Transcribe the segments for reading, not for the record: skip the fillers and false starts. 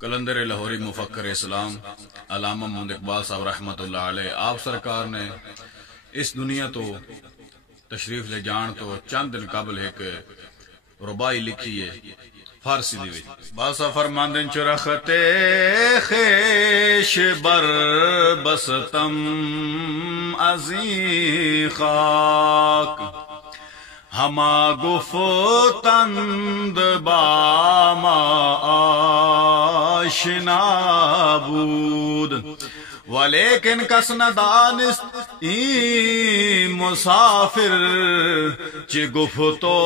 کلندر لاہوری مفکر اسلام علامہ محمد اقبال صاحب رحمت اللہ علیہ آپ سرکار نے اس دنیا تو تشریف لے جان تو چند دن قبل ایک ربائی لکھی ہے فارسی دی وچ باسا فرماندن چرختے خیش بر بستم ازی خاک ہما گفتند با ما آشنا بود ولیکن کس ندانست این مسافر چی گفتو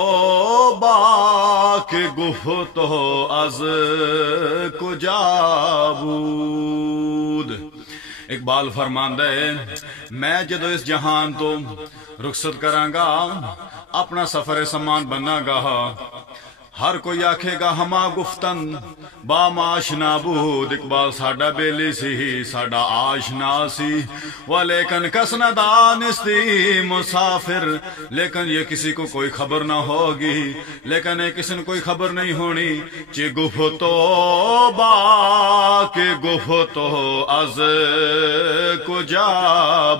با که گفتو از کجا بود. اقبال فرماندہ ہے میں جدو اس جہان تو رخصت کرانگا اپنا سفر سامان بننا گا ہر کوئی آکھے گا ہما گفتن با ما آشنا بود. اقبال ساڈا بیلی سی ساڈا آشنا سی ولیکن کس نہ دانستی مسافر لیکن یہ کسی کو کوئی خبر نہ ہوگی لیکن یہ کسی نے کوئی خبر نہیں ہونی چی گفتو با کے گفتو از کجا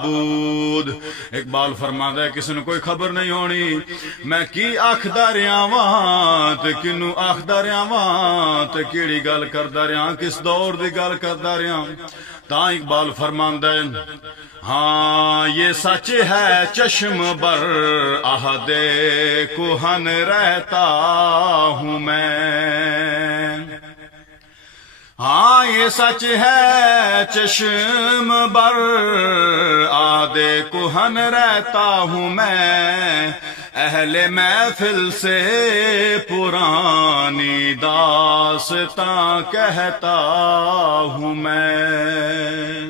بود. اقبال فرماتا ہے کسی نے کوئی خبر نہیں ہونی میں کی آکھدا رہاں تے کنو آکھدا رہاں تے کیڑی گل کردا رہاں کس دور دی گل کردا رہاں. تاں اقبال فرماندا ہے ہاں یہ سچ ہے چشم بر عہد کہن رہتا ہوں میں. ہاں یہ سچ ہے چشم بر عہد کہن رہتا ہوں میں اہل محفل سے پرانی داستاں کہتا ہوں میں.